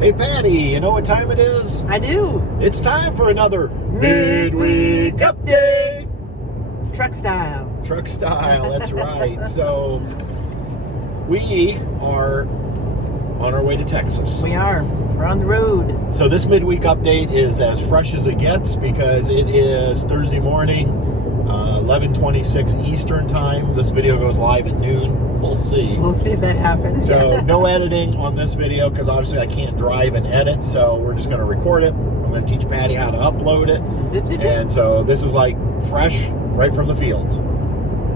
Hey, Patty, you know what time it is? I do. It's time for another Midweek Update. Truck style. Truck style, that's right. So, we are on our way to Texas. We are. We're on the road. So this Midweek Update is as fresh as it gets because it is Thursday morning, 11:26 Eastern Time. This video goes live at noon. We'll see. We'll see if that happens. So no editing on this video because obviously I can't drive and edit, so we're just going to record it. I'm going to teach Patty how to upload it. Zip, zip, zip. And so this is like fresh right from the fields.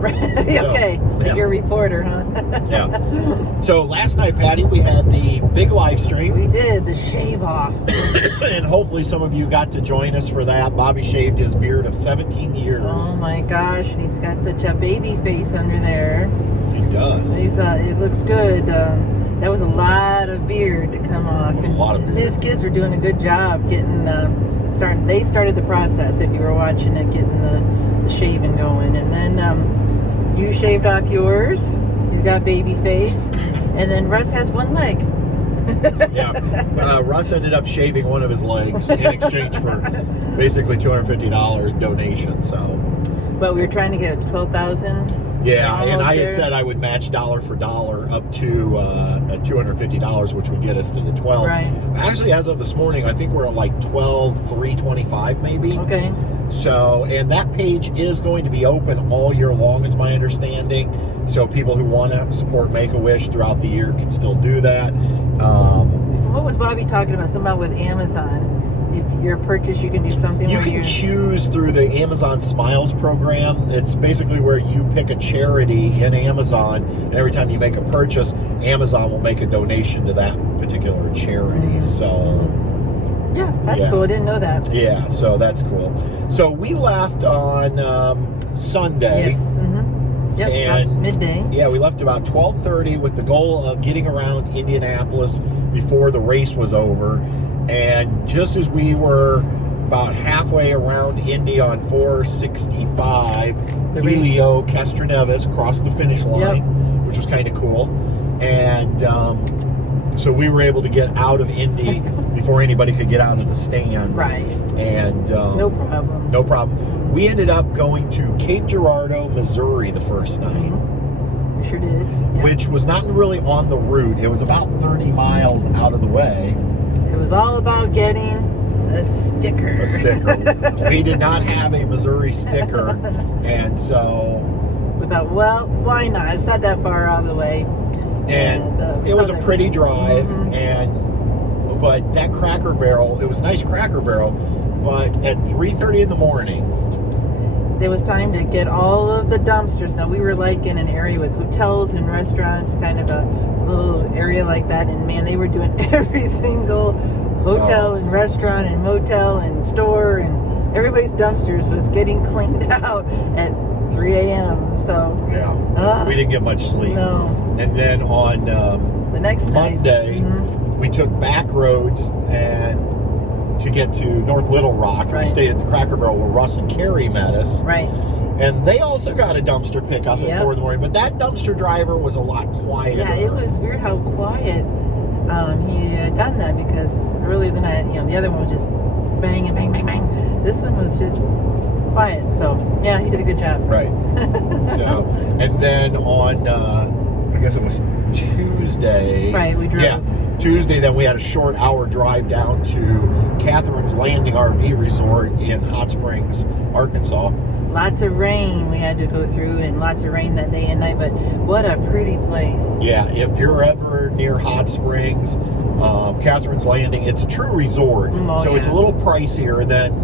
Okay, yeah. You're a reporter, huh? Yeah. So last night, Patty, we had the big live stream. We did, the shave off. And hopefully some of you got to join us for that. Bobby shaved his beard of 17 years. Oh my gosh, and he's got such a baby face under there. He does. It looks good. That was a lot of beard to come off. A lot of beard. His kids were doing a good job getting starting. They started the process. If you were watching it, getting the shaving going, and then you shaved off yours. He's got baby face, and then Russ has one leg. Yeah, Russ ended up shaving one of his legs in exchange for basically $250 donation. So, but we were trying to get 12,000. Yeah, and I had there. said I would match dollar for dollar up to $250, which would get us to the 12. Right. Actually, as of this morning, I think we're at like 12,325 maybe. Okay. So, and that page is going to be open all year long, is my understanding. So people who want to support Make-A-Wish throughout the year can still do that. What was Bobby talking about? Something about with Amazon. If your purchase, you can do something You where can choose through the Amazon Smiles program. It's basically where you pick a charity in Amazon, and every time you make a purchase, Amazon will make a donation to that particular charity. So, yeah, that's cool. I didn't know that. Yeah, so that's cool. So we left on Sunday. Yes. Yep. And midday. Yeah, we left about 12:30 with the goal of getting around Indianapolis before the race was over. And just as we were about halfway around Indy on 465, Helio Castroneves crossed the finish line, which was kind of cool. And so we were able to get out of Indy before anybody could get out of the stands. Right. And no problem. No problem. We ended up going to Cape Girardeau, Missouri the first night. We sure did. Yep. Which was not really on the route. It was about 30 miles out of the way. It was all about getting a sticker. A sticker. We did not have a Missouri sticker, and so we thought, well, why not? It's not that far out of the way. And it was a pretty drive, but that Cracker Barrel, it was a nice Cracker Barrel, but at 3:30 in the morning, there was time to get all of the dumpsters. Now, we were like in an area with hotels and restaurants, kind of a little area like that. And man, they were doing every single hotel and restaurant and motel and store, and everybody's dumpsters was getting cleaned out at 3 a.m. So, yeah, we didn't get much sleep. No. And then on the next Monday, we took back roads and to get to North Little Rock. Right. We stayed at the Cracker Barrel where Russ and Carrie met us. Right. And they also got a dumpster pickup at 4 in the morning, but that dumpster driver was a lot quieter. Yeah, it was weird how quiet he had done that, because earlier than that, the other one was just bang and bang, bang, bang. This one was just quiet. So, yeah, he did a good job. Right. So, and then on, I guess it was Tuesday. Right, we drove. Yeah, Tuesday, then we had a short hour drive down to Catherine's Landing RV Resort in Hot Springs, Arkansas. Lots of rain we had to go through, and lots of rain that day and night, but what a pretty place. Yeah, if you're ever near Hot Springs, Catherine's Landing, it's a true resort. It's a little pricier than,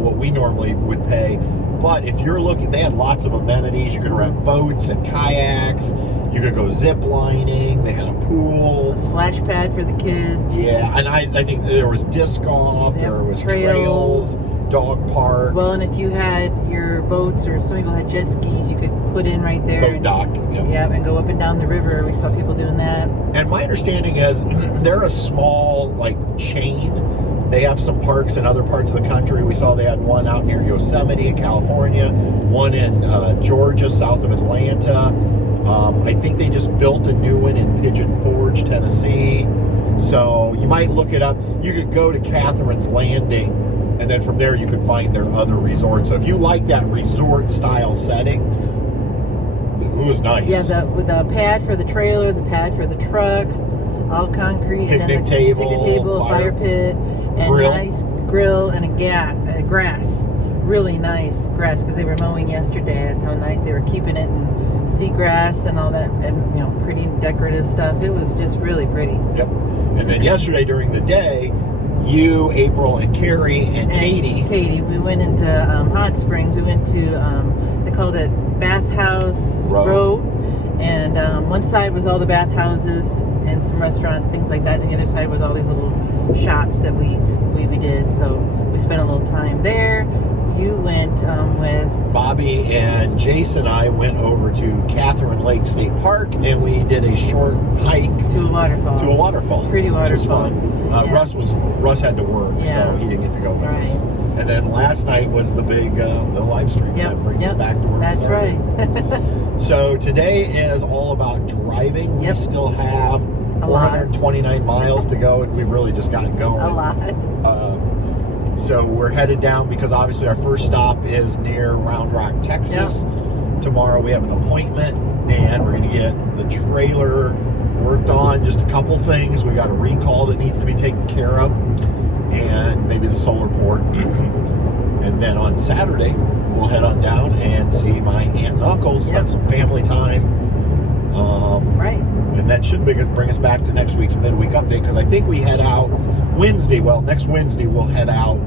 what we normally would pay. But if you're looking, they had lots of amenities. You could rent boats and kayaks. You could go zip lining. They had a pool. A splash pad for the kids. Yeah, and I think there was disc golf. There was trails, dog park. Well, and if you had your boats, or some people had jet skis, you could put in right there. Boat dock. Yeah, and go up and down the river. We saw people doing that. And my understanding is they're a small, chain. They have some parks in other parts of the country. We saw they had one out near Yosemite in California, one in Georgia, south of Atlanta. I think they just built a new one in Pigeon Forge, Tennessee. So you might look it up. You could go to Catherine's Landing, and then from there you can find their other resorts. So if you like that resort style setting, it was nice. Yeah, with the pad for the trailer, the pad for the truck, all concrete, Picnic and then the table, picnic table, fire pit, and grill. nice grill and a grass. Really nice grass because they were mowing yesterday. That's how nice they were keeping it, and seagrass and all that, and pretty decorative stuff. It was just really pretty. Yep. And then yesterday during the day, you, April, and Carrie and Katie, we went into Hot Springs. We went to they called it Bathhouse Row, and one side was all the bathhouses and some restaurants, things like that, and the other side was all these little shops that we did. So we spent a little time there. You went with Bobby and Jason. I went over to Catherine Lake State Park, and we did a short hike to a waterfall. Pretty waterfall. Which was fun. Yeah. Russ had to work, so he didn't get to go with us. And then last night was the big the live stream that brings us back to where That's right. So today is all about driving. We still have 429 miles to go, and we've really just gotten going. A lot. So we're headed down because obviously our first stop is near Round Rock, Texas. Tomorrow we have an appointment, and we're going to get the trailer worked on. Just a couple things. We got a recall that needs to be taken care of, and maybe the solar port. And then on Saturday we'll head on down and see my aunt and uncle, spend some family time. And that should bring us back to next week's midweek update, because I think we head out Wednesday. Well, next Wednesday we'll head out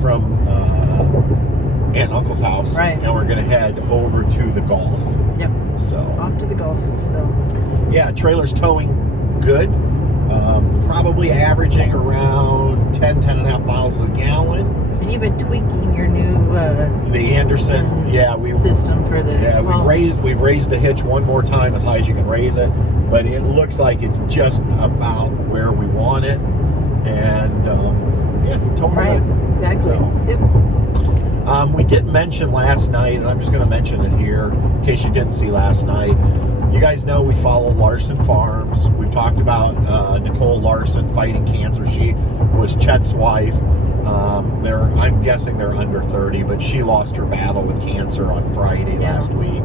from aunt and uncle's house, and we're going to head over to the Gulf. So off to the Gulf. So yeah, trailer's towing good. Probably averaging around 10 and a half miles a gallon. And you've been tweaking your new the Anderson system for the we've raised the hitch one more time as high as you can raise it, but it looks like it's just about where we want it, and towing good. Exactly. So, we did mention last night, and I'm just going to mention it here in case you didn't see last night. You guys know we follow Larson Farms. We've talked about Nicole Larson fighting cancer. She was Chet's wife. I'm guessing they're under 30, but she lost her battle with cancer on Friday last week.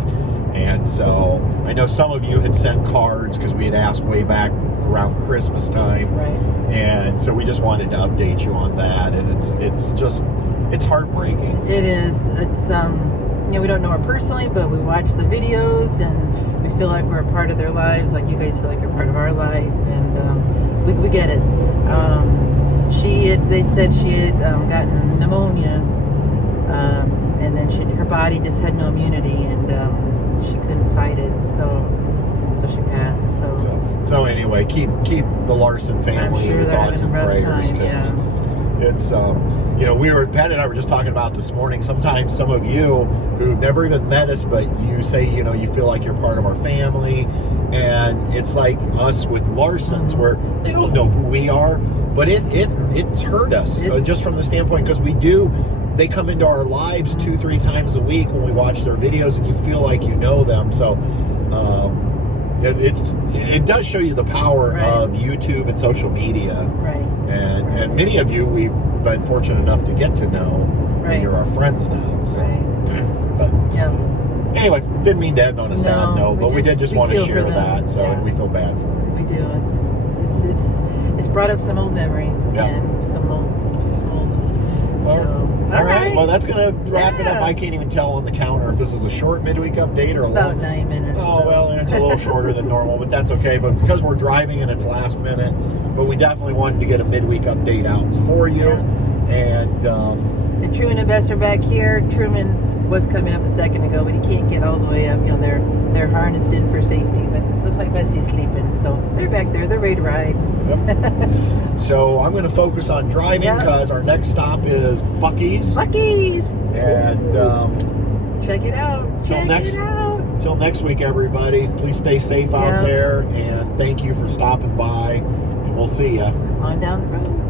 And so I know some of you had sent cards because we had asked way back around Christmas time. And so we just wanted to update you on that. And it's heartbreaking. It is. It's we don't know her personally, but we watch the videos and we feel like we're a part of their lives, like you guys feel like you're part of our life, and we get it. They said she had gotten pneumonia, and then her body just had no immunity, and she couldn't fight it, so she passed. So anyway, keep the Larson family in your thoughts and prayers, because it's Pat and I were just talking about this morning. Sometimes some of you who've never even met us, but you say you feel like you're part of our family, and it's like us with Larsons, where they don't know who we are, but it's hurt us just from the standpoint, because they come into our lives 2-3 times a week when we watch their videos, and you feel like you know them. So it does show you the power of YouTube and social media, and many of you we've been fortunate enough to get to know, and you're our friends now. So. But anyway, didn't mean to end on a sad note, but we did just want to share that. So and we feel bad for her. We do. It's brought up some old memories again. Some old. All right. Well, that's going to wrap it up. I can't even tell on the counter if this is a short midweek update or about 9 minutes. Oh, well, and it's a little shorter than normal, but that's okay. But because we're driving and it's last minute, but we definitely wanted to get a midweek update out for you. And the Truman and Bess are back here. Truman was coming up a second ago, but he can't get all the way up. They're harnessed in for safety, but looks like Bessie's sleeping, so they're back there. They're ready to ride. So I'm going to focus on driving because our next stop is Buc-ee's. And check it out. Until next week, everybody. Please stay safe out there, and thank you for stopping by. And we'll see you on down the road.